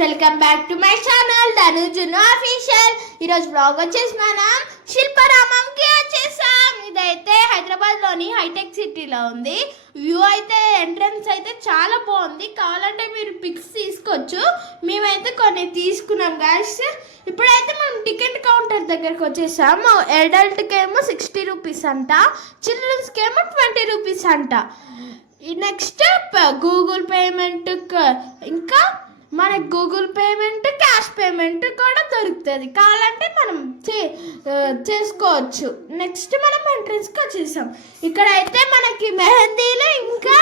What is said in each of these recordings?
Welcome back to my channel ధనుజును official. ఈరోజు blog వచ్చేసి మనం శిల్పారామంకి వచ్చేసాం. ఇదైతే హైదరాబాద్లోని హైటెక్ సిటీలో ఉంది. వ్యూ అయితే ఎంట్రన్స్ అయితే చాలా బాగుంది. కావాలంటే మీరు పిక్స్ తీసుకోవచ్చు. మేమైతే కొన్ని తీసుకున్నాం గాయస్. ఇప్పుడైతే మనం టికెట్ కౌంటర్ దగ్గరకు వచ్చేసాము. అడల్ట్కి ఏమో 60 రూపీస్ అంట, చిల్డ్రన్స్కి ఏమో 20 రూపీస్ అంట. నెక్స్ట్ గూగుల్ పేమెంట్, ఇంకా మనకి గూగుల్ పేమెంట్, క్యాష్ పేమెంట్ కూడా దొరుకుతుంది. కావాలంటే మనం చేసుకోవచ్చు. నెక్స్ట్ మనం ఎంట్రన్స్కి వచ్చేసాం. ఇక్కడైతే మనకి మెహందీలు, ఇంకా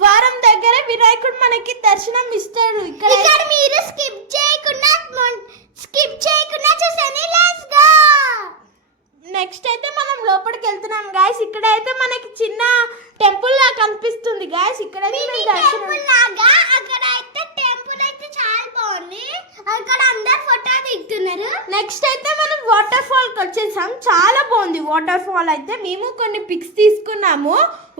ద్వారం దగ్గర వినాయకుడు మనకి దర్శనం ఇస్తాడు. ఇక్కడ మీరు స్కిప్ చేయకుండా చూసండి. Let's go. నెక్స్ట్ అయితే మనం లోపలికి వెళ్తున్నాం గాయస్. ఇక్కడైతే మనకి చిన్న టెంపుల్ లా కనిపిస్తుంది గాయస్. ఇక్కడ నెక్స్ట్ అయితే మనం వాటర్ ఫాల్ కి వచ్చేసాం. చాలా బాగుంది వాటర్ ఫాల్. అయితే మేము కొన్ని పిక్స్ తీసుకున్నాము.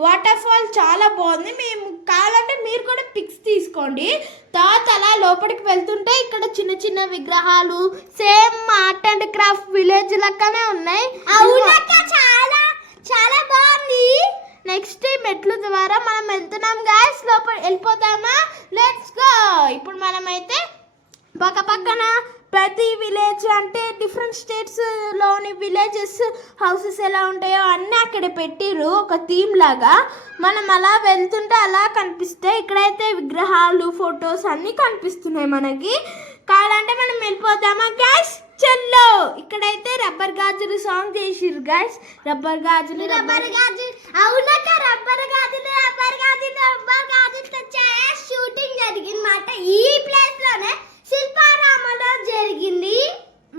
వాటర్ ఫాల్ చాలా బాగుంది. మేము కావాలంటే మీరు కూడా పిక్స్ తీసుకోండి. తర్వాత అలా లోపలికి వెళ్తుంటే ఇక్కడ చిన్న చిన్న విగ్రహాలు same art and craft village లెక్కనే ఉన్నాయి. చాలా చాలా బాగుంది. నెక్స్ట్ మెట్ల ద్వారా మనం వెళ్తున్నాం గాయస్. లోపల వెళ్ళిపోతామా? Let's go. ఇప్పుడు మనమైతే పక్కన ప్రతి విలేజ్ అంటే డిఫరెంట్ స్టేట్స్ లోని విలేజెస్ హౌసెస్ ఎలా ఉంటాయో అన్నీ అక్కడ పెట్టిరు, ఒక థీమ్ లాగా. మనం అలా వెళ్తుంటే అలా కనిపిస్తాయి. ఇక్కడైతే విగ్రహాలు, ఫొటోస్ అన్నీ కనిపిస్తున్నాయి మనకి. కావాలంటే మనం వెళ్ళిపోతామా గ్యాస్? చల్లో. ఇక్కడైతే రబ్బర్ గాజులు సాంగ్ చేసిర్రు గాయస్. రబ్బర్ గాజులు అవునక్క, రబ్బర్ గాజులు షూటింగ్ జరిగింది మాట. ఈ ప్లేస్ లోనే శిల్పారామంలో జరిగింది.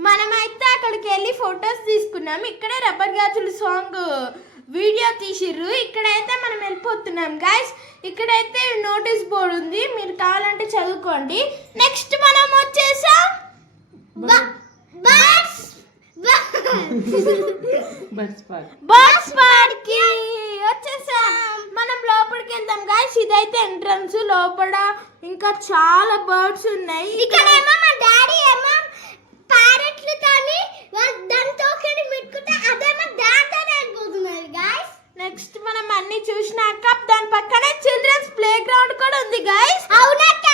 మనమైతే అక్కడికి వెళ్ళి ఫొటోస్ తీసుకున్నాం. ఇక్కడే రబ్బర్ గాజులు సాంగ్ వీడియో తీసిర్రు. ఇక్కడైతే మనం వెళ్ళిపోతున్నాం గాయస్. ఇక్కడైతే నోటీస్ బోర్డు ఉంది, మీరు కావాలంటే చదువుకోండి. నెక్స్ట్ మనం వచ్చేసాం బర్డ్స్ పార్క్ కి వచ్చేసాం. మనం లోపలికి వెళ్తాం గాయస్. ఇదైతే ఎంట్రన్స్. లోపల ఇంకా చాలా బర్డ్స్ ఉన్నాయి. ఇక్కడేమో మా డాడీ ఏమో ప్యారెట్లు కానీ దాంతో మిట్టుకుంటే అదేమో దాంతోనే వెళ్ళిపోతున్నారు గాయస్. నెక్స్ట్ మనం అన్ని చూసినాక దాని పక్కనే చిల్డ్రన్స్ ప్లే గ్రౌండ్ కూడా ఉంది గాయస్. అవునక్క,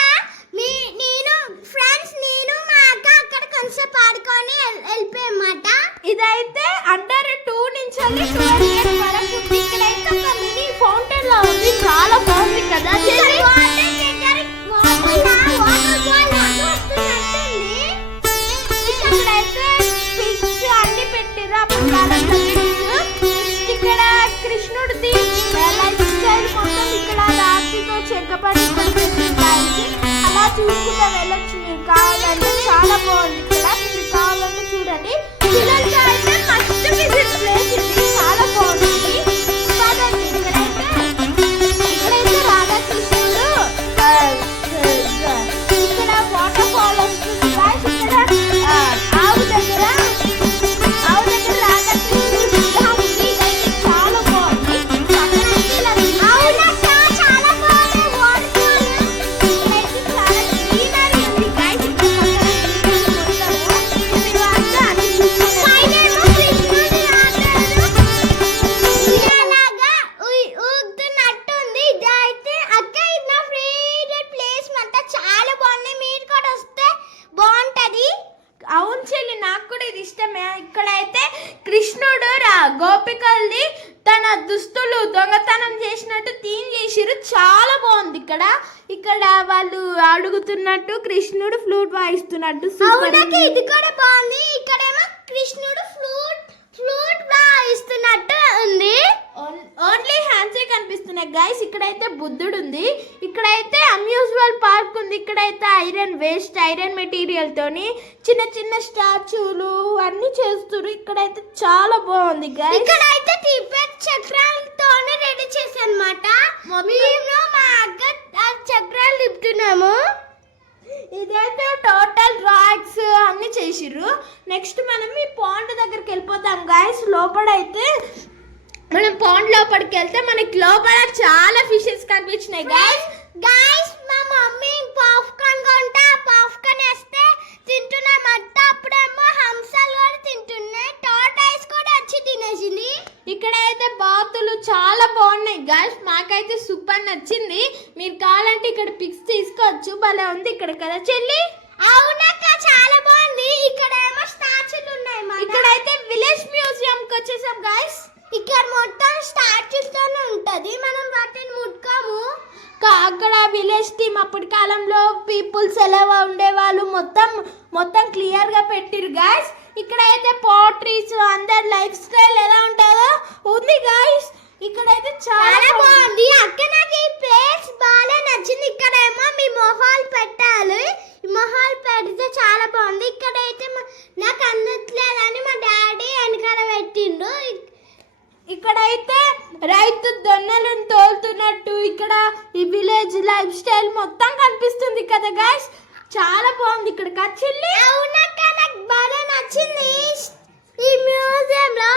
నేను మా అక్క అక్కడ కొంచెం ఆడుకొని వెళ్ళిపోయామాట. ఇదైతే అండర్ 2 నుంచి 12 ఇయర్స్ వరకు. ఇక్కడైతే ఒక మినీ ఫౌంటైన్ లా ఉంది. చాలా బాగుంది కదా. ఇక్కడ కృష్ణుడిది లైఫ్ స్టైల్ మొత్తం ఇక్కడ రాత్రితో చెక్కపడి అలా చూసుకుంటా వెళ్ళొచ్చు. మీరు కావాలంటే చాలా బాగుంది ఇక్కడ. మీరు కావాలంటే చూడండి. పిల్లలతో అయితే మస్ట్ విజిట్ ప్లేస్ ఇది. చాలా బాగుంటుంది. ఇక్కడైతే రాధాకృష్ణుడు, ఇక్కడ వాటర్ ఫాల్ వస్తుంది. ఇక్కడ ఆవు దగ్గర రాధాకృష్ణుడు విగ్రహం ఉంది. ఇదైతే చాలా బాగుంది. చాలా బాగుంది వాటర్ ఫాల్. ఇక్కడైతే చాలా గ్రీనరీ ఉంది గాయస్. అవును చెల్లి, నాకు కూడా ఇది ఇష్టమే. ఇక్కడైతే కృష్ణుడు గోపికల్ని తన దుస్తులు దొంగతనం చేసినట్టు థీమ్ చేసిరు. చాలా బాగుంది. ఇక్కడ వాళ్ళు అడుగుతున్నట్టు కృష్ణుడు ఫ్లూట్ వాయిస్తున్నట్టు. ఇది కూడా బాగుంది. ఇక్కడేమో కృష్ణుడు ఫ్లూట్ వాయిస్తున్నట్టు ఉంది. ఓన్లీ హ్యాండ్సే కనిపిస్తున్నాయి గైస్. ఇక్కడైతే బుద్ధుడు ఉంది. ఇక్కడైతే అమ్యూజ్మెంట్ పార్క్ ఉంది. ఇక్కడైతే ఐరన్ మెటీరియల్ తోని చిన్న చిన్న స్టాచ్యూలు అన్ని చేస్తారు. ఇక్కడైతే చాలా బాగుంది గైస్. ఇక్కడైతే టిబెట్ చక్రాలతోనే రెడీ చేశారన్నమాట. మేము మా అక్క చక్రాలు తిప్పుతున్నాము. ఇదైతే టోటల్ రాక్స్ అన్ని చేసిర్రు. నెక్స్ట్ మనం ఈ పాండ్ దగ్గరికి వెళ్ళిపోతాం గాయస్. లోపలైతే మనం పాండ్ లోపలికి వెళ్తే మనకి లోపల చాలా ఫిషెస్ కనిపించినాయి గాయస్. మా మమ్మీ పాప్కార్న్ కొంటా తీసుకోవచ్చు. భలే ఉంది ఇక్కడ కదా చెల్లి? అవునక్క, చాలా బాగుంది. ఇక్కడ ఏమో స్టాచ్యూలు ఉన్నాయి. ఇక్కడైతే విలేజ్ మ్యూజియం కి వచ్చేసాం గైస్. ఇక్కడ మొత్తం స్టాచ్యూస్తోనే ఉంటది, మనం వాటిని ముట్టుకోము. అక్కడ విలేజ్ టీమ్ అప్పటి కాలంలో పీపుల్స్ ఎలా ఉండేవాళ్ళు మొత్తం క్లియర్ గా పెట్టిరు గైస్. ఇక్కడైతే పోట్రీస్ అందరి లైఫ్ స్టైల్ ఎలా ఉంటుందో ఉంది గైస్. ఇక్కడైతే చాలా బాగుంది అక్క, నాకు ఈ ప్లేస్ బాగా నచ్చింది. ఇక్కడేమో మీ మొహాలు పెట్టాలి, మొహాలు పెడితే చాలా బాగుంది. ఇక్కడైతే నాకు అందట్లేదని మా డాడీ వెనకాల పెట్టిండు. ఇక్కడైతే రైతు దొన్నలను తోలుతున్నట్టు ఇక్కడ ఈ విలేజ్ లైఫ్ స్టైల్ మొత్తం కనిపిస్తుంది కదా గైస్. చాలా బాగుంది ఇక్కడ కచ్చిల్లి. అవునక్క, నాకు బాగా నచ్చింది ఈ మ్యూజియం లో.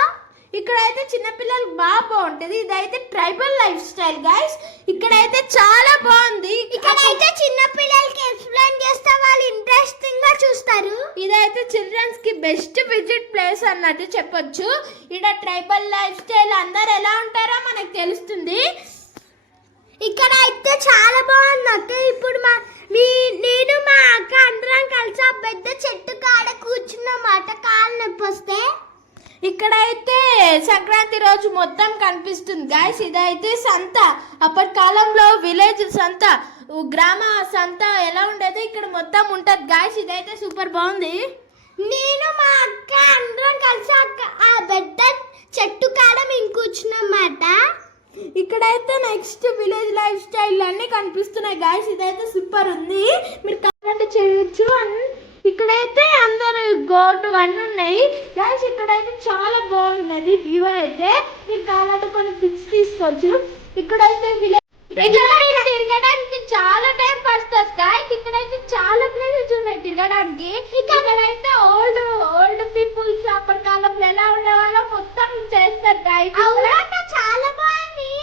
ఇక్కడైతే చిన్నపిల్లలకు బాగా బాగుంటది. ఇదైతే ట్రైబల్ లైఫ్ స్టైల్ గైస్. ఇక్కడైతే చాలా బాగుంది. ఇక్కడైతే చిన్న పిల్లలకి ఎక్స్ప్లెయిన్ చేస్తే వాళ్ళు ఇంట్రెస్టింగ్ గా చూస్తారు. ఇదైతే చిల్డ్రన్స్ కి బెస్ట్ విజిట్ ప్లేస్ అన్నట్టు చెప్పొచ్చు. ఇక్కడ ట్రైబల్ లైఫ్ స్టైల్ అందరు ఎలా ఉంటారో మనకు తెలుస్తుంది. ఇక్కడ అయితే చాలా బాగుంది అక్క. ఇప్పుడు నేను మా అక్క అందరం కలిసి ఆ పెద్ద చెట్టు కాడ కూర్చున్నమాట, కాలు నొప్పి వస్తే. ఇక్కడైతే సంక్రాంతి రోజు మొత్తం కనిపిస్తుంది గైస్. ఇదైతే సంత, అప్పటి కాలంలో విలేజ్ సంత, గ్రామ సంత ఎలా ఉండేదో ఇక్కడ మొత్తం ఉంటది గైస్. ఇదైతే సూపర్ బాగుంది. నేను మా అక్క అందరం కలిసి ఆ పెద్ద చెట్టు కాడ మేము కూర్చున్నమాట. ఇక్కడైతే నెక్స్ట్ విలేజ్ లైఫ్ స్టైల్ అన్ని కనిపిస్తున్నాయి గైస్. ఇదైతే సూపర్ ఉంది, మీరు కావాలంటే చేయొచ్చు. ఇక్కడైతే అందరు గోల్డ్ అన్నీ ఉన్నాయి గైస్. ఇక్కడైతే చాలా బాగున్నది వ్యూ. అయితే మీరు కావాలంటే కొన్ని పిక్స్ తీసుకోవచ్చు. ఇక్కడైతే తిరగడానికి చాలా టైం పడుతుంది గైస్. ఇక్కడైతే చాలా ప్లేసెస్ ఉన్నాయి తిరగడానికి. ఇక్కడైతే ఓల్డ్ పీపుల్స్ అప్పటి కాలంలో ఎలా ఉండేవాళ్ళో మొత్తం చేస్తారు గైస్. చాలా బాగుంది.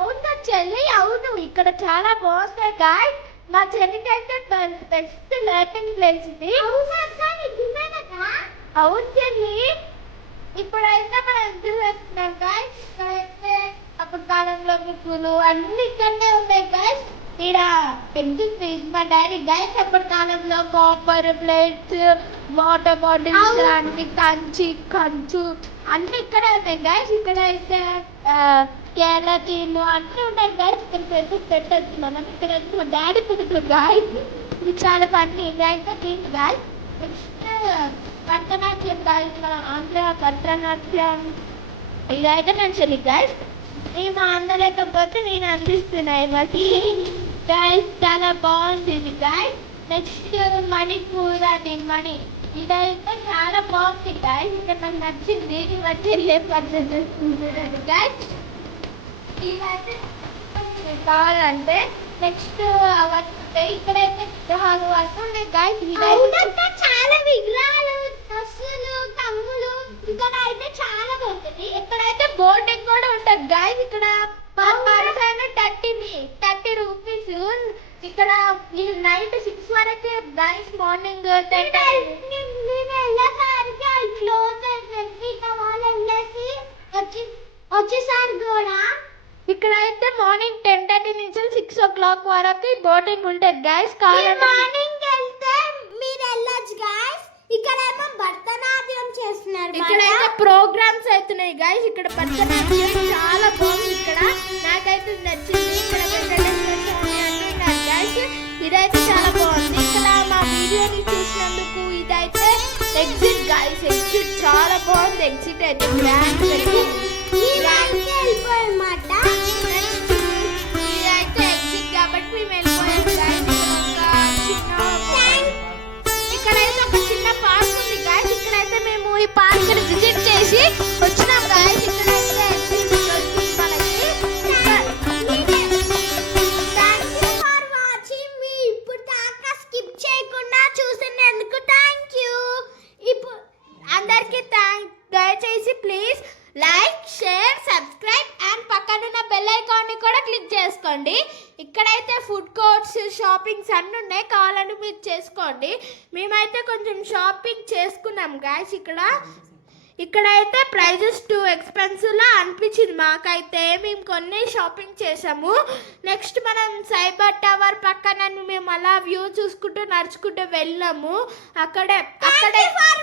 అవునా చెల్లి? అవును, ఇక్కడ చాలా బాగుంటాయి గైస్. మా చెల్లికి అయితే బెస్ట్ లర్నింగ్ ప్లేస్ ఇది. అవును చెల్లి. ఇప్పుడైతే మనం ఎంజాయ్ చేస్తున్నాం గైస్. ఇక్కడైతే అప్పటి కాలంలో ముగ్గులు అన్ని ఇక్కడనే ఉన్నాయి గైస్. ఇక్కడ పెంచుతుంది మా డాడీ గైస్. అప్పటి కాలంలో కాపర్ ప్లేట్స్, వాటర్ బాటిల్స్ అన్ని కంచు అన్ని ఇక్కడే ఉన్నాయి గైస్. ఇక్కడైతే కేరళ టీలు అన్నీ ఉన్నాయి గైస్. ఇక్కడ పెట్టచ్చు మనం. ఇక్కడ మా డాడీ పెడుతుంది గైస్. ఇది చాలా ఫన్నీ అయితే team guys. Next Bharatanatyam guys, Andhra Bharatanatyam. ఇదైతే నేను చెల్లి గైస్. మా అన్న లేకపోతే నేను అందిస్తున్నాయి మాకి గైస్. చాలా బాగుంది ఇది గైస్. నెక్స్ట్ మణిపూర్ అని మణి, ఇదైతే చాలా బాగుంది గైస్. ఇక్కడ నాకు నచ్చింది. మా చెల్లి పద్ధతి గైస్. ఇవైతే కావాలంటే నెక్స్ట్ ఇక్కడైతే విగ్రహాలు వస్తున్నాయి గైస్. చాలా విగ్రహాలు, డ్రెస్సులు, తమ్ములు ఇక్కడ అయితే చాలా బాగుంటుంది. ఇక్కడైతే బోటింగ్ కూడా ఉంటుంది గైస్. ఇక్కడ పర్ పర్సన్ 30 రూపీస్. ఇక్కడ నైట్ 6 వరకు గైస్, మార్నింగ్ 10 వచ్చేసారి కూడా. ఇక్కడైతే మార్నింగ్ 10:30 నుంచి 6 o'clock వరకు బోటింగ్ ఉంటుంది గైస్. మార్నింగ్ వెళ్తే మీరు వెళ్ళొచ్చు గైస్. ఇక్కడేమో భరతనాట్యం చేస్తున్నారు. ఇక్కడైతే ప్రోగ్రామ్స్ అవుతున్నాయి గైస్. ఇక్కడ భరతనాట్యం చాలా బాగుంది. ఇక్కడ నాకైతే నచ్చింది. ఇక్కడ అంటున్నారు గైస్. ఇదైతే చాలా బాగుంది. ఇక్కడ మా వీడియోని చూసినందుకు ఇదైతే ఎగ్జిట్ గైస్. ఎగ్జిట్ చాలా బాగుంది. ఎగ్జిట్ అయితే గ్రాండ్ వెళ్ళిపోయమాట. ఇదైతే ఎగ్జిట్ కాబట్టి మేము వెళ్ళిపోయాం గైస్. ఇక్కడైతే ఒక చిన్న పార్క్ ఉంది గైస్. ఇక్కడైతే మేము ఈ పార్క్ ని విజిట్ చేసి వచ్చినాం గైస్. ఇక్కడైతే ఇప్పుడు దాకా స్కిప్ చేయకుండా చూసినందుకు థ్యాంక్ యూ. ఇప్పుడు అందరికి దయచేసి please like, share, subscribe and పక్కనున్న బెల్ ఐకాన్ ని కూడా క్లిక్ చేసుకోండి. ఇక్కడైతే ఫుడ్ కోర్ట్స్, షాపింగ్స్ అన్నీ ఉన్నాయి, కావాలని మీరు చేసుకోండి. మేమైతే కొంచెం షాపింగ్ చేసుకున్నాం గైస్. ఇక్కడైతే ప్రైజెస్ టూ ఎక్స్పెన్సివ్లా అనిపించింది మాకైతే. మేము కొన్ని షాపింగ్ చేసాము. నెక్స్ట్ మనం సైబర్ టవర్ పక్కన మేము వ్యూ చూసుకుంటూ నడుచుకుంటూ వెళ్ళాము. అక్కడే ఫర్